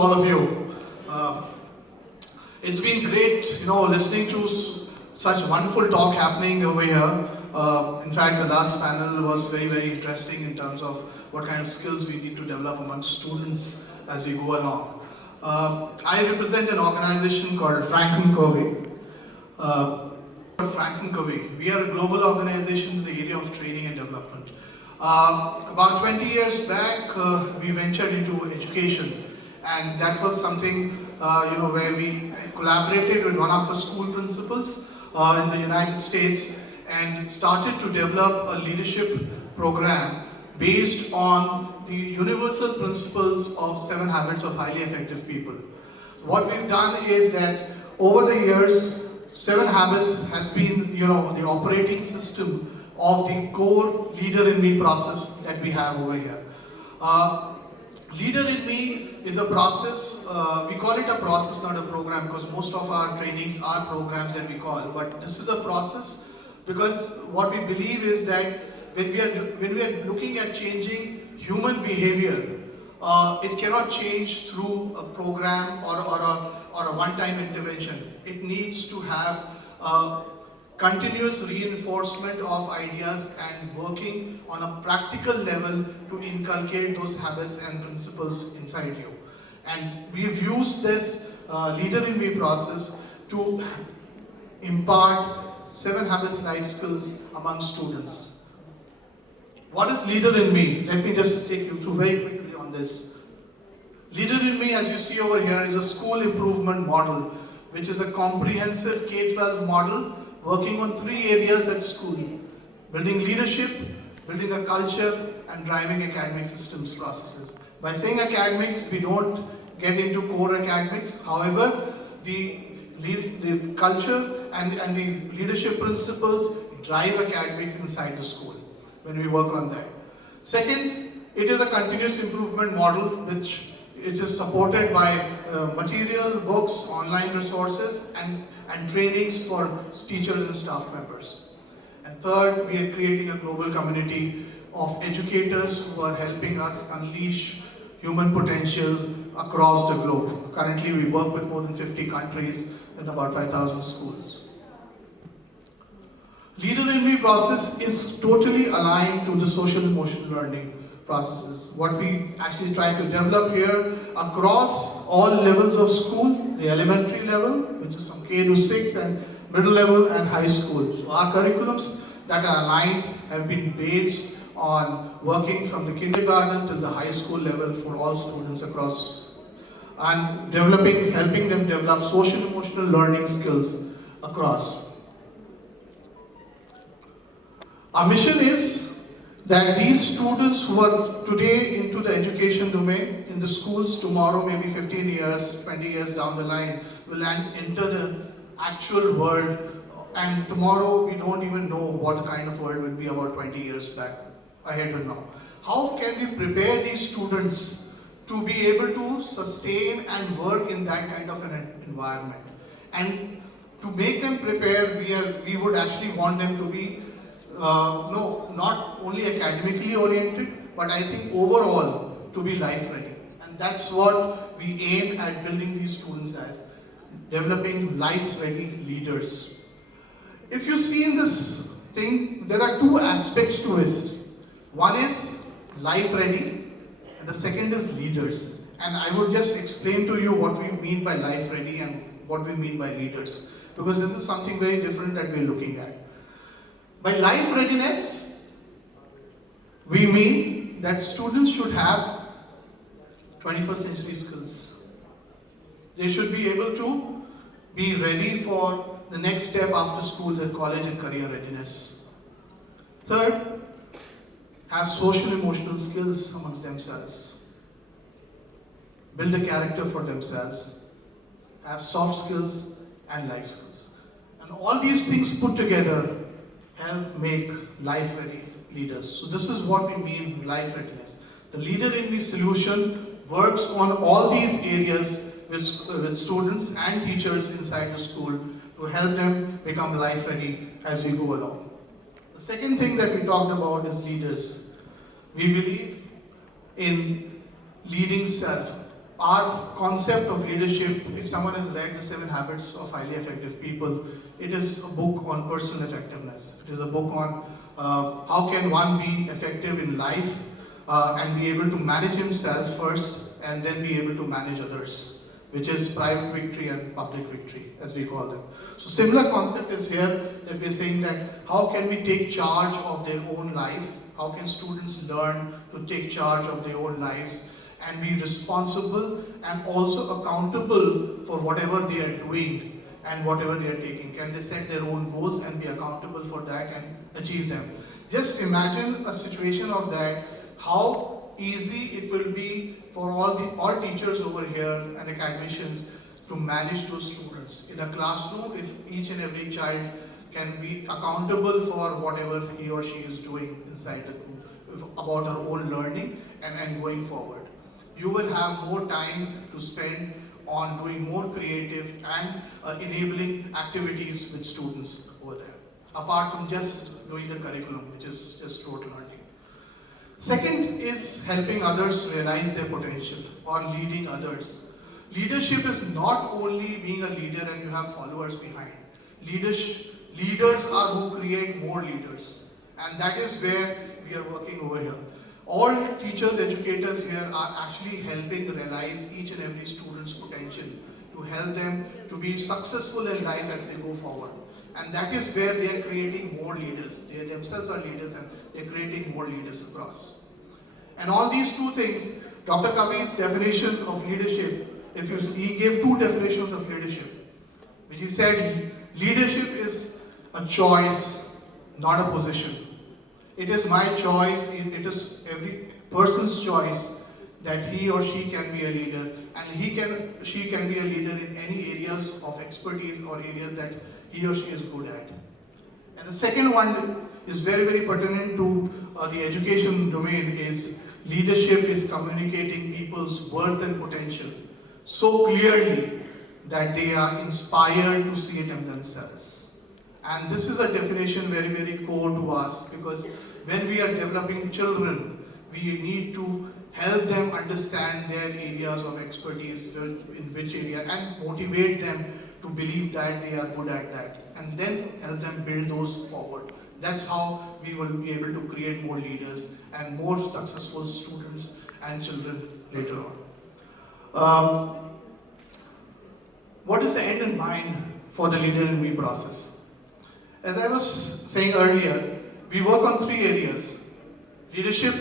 all of you. It's been great, listening to such wonderful talk happening over here. In fact, the last panel was very, very interesting in terms of what kind of skills we need to develop amongst students as we go along. I represent an organization called Covey. Covey. We are a global organization in the area of training and development. About 20 years back, we ventured into education, and that was something where we collaborated with one of our school principals in the United States and started to develop a leadership program based on the universal principles of 7 habits of highly effective people. What we've done is that over the years, 7 habits has been the operating system of the core Leader in Me process that we have over here. Leader in Me is a process, we call it a process, not a program, because most of our trainings are programs that we call, but this is a process because what we believe is that when we are looking at changing human behavior, it cannot change through a program or a one-time intervention. It needs to have continuous reinforcement of ideas and working on a practical level to inculcate those habits and principles inside you. And we've used this Leader in Me process to impart 7 habits life skills among students. What is Leader in Me? Let me just take you through very quickly on this. Leader in Me, as you see over here, is a school improvement model, which is a comprehensive K-12 model working on 3 areas at school: building leadership, building a culture, and driving academic systems processes. By saying academics, we don't get into core academics. However, the culture and the leadership principles drive academics inside the school when we work on that. Second, it is a continuous improvement model which it is supported by material, books, online resources, and trainings for teachers and staff members. And third, we are creating a global community of educators who are helping us unleash human potential across the globe. Currently, we work with more than 50 countries and about 5,000 schools. Leader in Me process is totally aligned to the social emotional learning processes. What we actually try to develop here across all levels of school, the elementary level, which is from K to 6, and middle level and high school. So our curriculums that are aligned have been based on working from the kindergarten till the high school level for all students across, and helping them develop social emotional learning skills across. Our mission is that these students who are today into the education domain in the schools, tomorrow maybe 15 years, 20 years down the line, will enter the actual world, and tomorrow we don't even know what kind of world will be about 20 years back ahead or now. How can we prepare these students to be able to sustain and work in that kind of an environment? And to make them prepared, we would actually want them to be not only academically oriented, but I think overall to be life ready. And that's what we aim at building these students as, developing life ready leaders. If you see in this thing, there are 2 aspects to it. One is life ready, and the second is leaders. And I would just explain to you what we mean by life ready and what we mean by leaders, because this is something very different that we're looking at. By life readiness, we mean that students should have 21st century skills. They should be able to be ready for the next step after school, their college and career readiness. Third, have social emotional skills amongst themselves. Build a character for themselves. Have soft skills and life skills. And all these things put together help make life-ready leaders. So this is what we mean life readiness. The Leader in Me solution works on all these areas with students and teachers inside the school to help them become life-ready as we go along. The second thing that we talked about is leaders. We believe in leading self. our concept of leadership, if someone has read The 7 Habits of Highly Effective People, it is a book on personal effectiveness. It is a book on how can one be effective in life and be able to manage himself first and then be able to manage others, which is private victory and public victory, as we call them. So similar concept is here, that we're saying that how can we take charge of their own life? How can students learn to take charge of their own lives and be responsible and also accountable for whatever they are doing and whatever they are taking? Can they set their own goals and be accountable for that and achieve them? Just imagine a situation of that, how easy it will be for all teachers over here and academicians to manage those students. In a classroom, if each and every child can be accountable for whatever he or she is doing inside the room, about her own learning and going forward. You will have more time to spend on doing more creative and enabling activities with students over there, apart from just doing the curriculum, which is just rote learning. Second is helping others realize their potential or leading others. Leadership is not only being a leader and you have followers behind. Leaders are who create more leaders, and that is where we are working over here. All teachers, educators here are actually helping realize each and every student's potential, to help them to be successful in life as they go forward. And that is where they are creating more leaders. They themselves are leaders and they are creating more leaders across. And all these two things, Dr. Covey's definitions of leadership, he gave two definitions of leadership, which he said, leadership is a choice, not a position. It is my choice, it is every person's choice that he or she can be a leader, and she can be a leader in any areas of expertise or areas that he or she is good at. And the second one is very, very pertinent to the education domain, is leadership is communicating people's worth and potential so clearly that they are inspired to see it in themselves. And this is a definition very, very core to us, because when we are developing children, we need to help them understand their areas of expertise, in which area, and motivate them to believe that they are good at that, and then help them build those forward. That's how we will be able to create more leaders and more successful students and children later on. What is the end in mind for the Leader in Me process? As I was saying earlier, we work on three areas: leadership,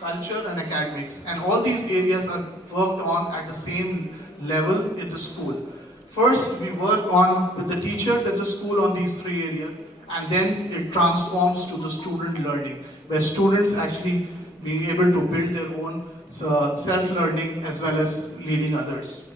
culture, and academics. And all these areas are worked on at the same level in the school. First, we work on with the teachers at the school on these three areas, and then it transforms to the student learning, where students actually be able to build their own self-learning as well as leading others.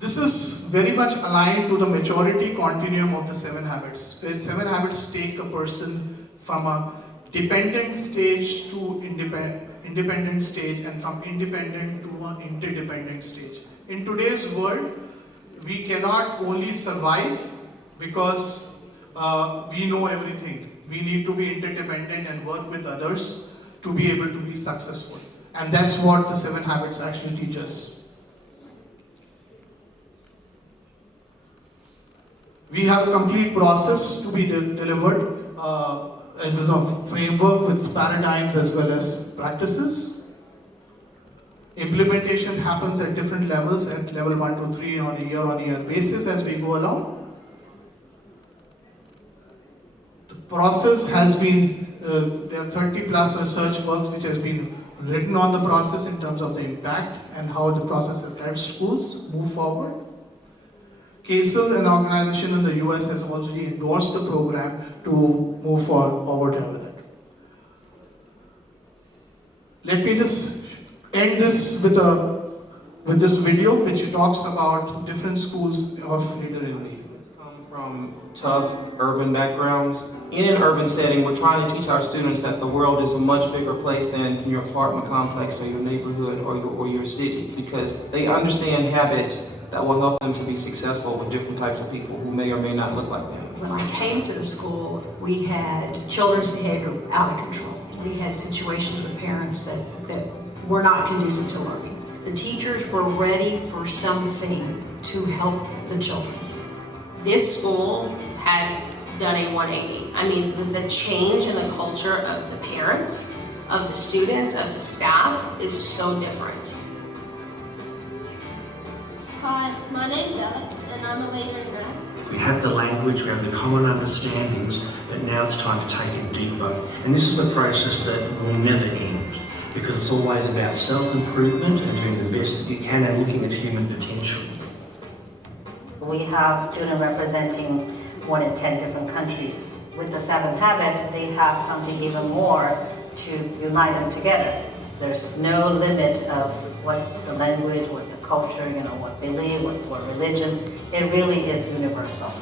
This is very much aligned to the maturity continuum of the 7 habits. The 7 habits take a person from a dependent stage to independent stage, and from independent to an interdependent stage. In today's world, we cannot only survive because we know everything. We need to be interdependent and work with others to be able to be successful. And that's what the 7 habits actually teach us. We have a complete process to be delivered as a framework with paradigms as well as practices. Implementation happens at different levels, at level 1 to 3 on a year-on-year basis as we go along. The process has been, there are 30 plus research works which has been written on the process in terms of the impact and how the process has helped schools move forward. CASEL, an organization in the US, has already endorsed the program to move forward with it. Let me just end this with this video, which talks about different schools of Leader in Me. Come from tough urban backgrounds. In an urban setting, we're trying to teach our students that the world is a much bigger place than your apartment complex or your neighborhood or your city, because they understand habits that will help them to be successful with different types of people who may or may not look like them. When I came to the school, we had children's behavior out of control. We had situations with parents that were not conducive to learning. The teachers were ready for something to help the children. This school has done a 180. I mean, the change in the culture of the parents, of the students, of the staff is so different. Hi, my name's Alec, and I'm a leader in math. We have the language, we have the common understandings, but now it's time to take it deeper. And this is a process that will never end, because it's always about self-improvement and doing the best that you can and looking at human potential. We have students representing more than 10 different countries. With the 7 habits, they have something even more to unite them together. There's no limit of what's the language, what the culture, what belief, what religion. It really is universal.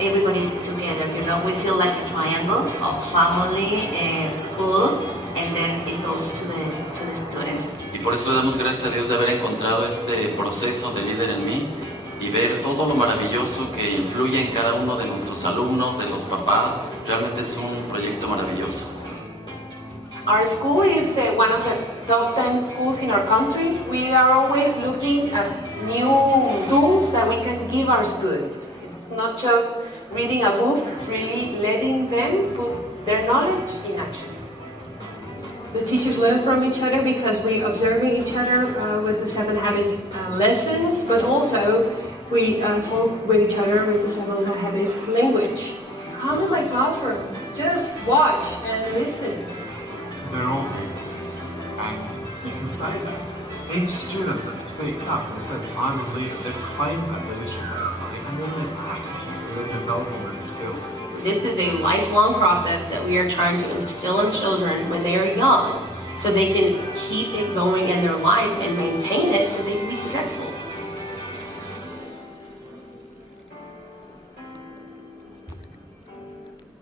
Everybody's together, we feel like a triangle of family, school, and then it goes to the students. Y por eso le damos gracias a Dios de haber encontrado este proceso de líder en mí y ver todo lo maravilloso que influye en cada uno de nuestros alumnos, de los papás. Realmente es un proyecto maravilloso. Our school is one of the top 10 schools in our country. We are always looking at new tools that we can give our students. It's not just reading a book, it's really letting them put their knowledge in action. The teachers learn from each other because we're observing each other with the 7 habits lessons, but also we talk with each other with the 7 habits language. Come in my classroom, just watch and listen. They're all leaders, and you can say that. Each student that speaks up and says, I'm a leader, they've claimed that leadership over something, and then they're practicing it, they're developing those skills. This is a lifelong process that we are trying to instill in children when they are young, so they can keep it going in their life and maintain it so they can be successful.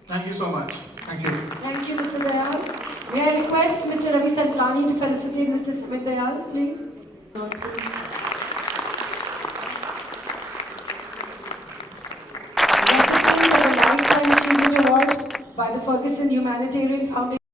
Thank you so much. Thank you. Thank you, Mr. Dayal. May I request Mr. Ravi Santlani to felicitate Mr. Samit Dayal, please? Recipient of the Lifetime Achievement Award by the Ferguson Humanitarian Foundation.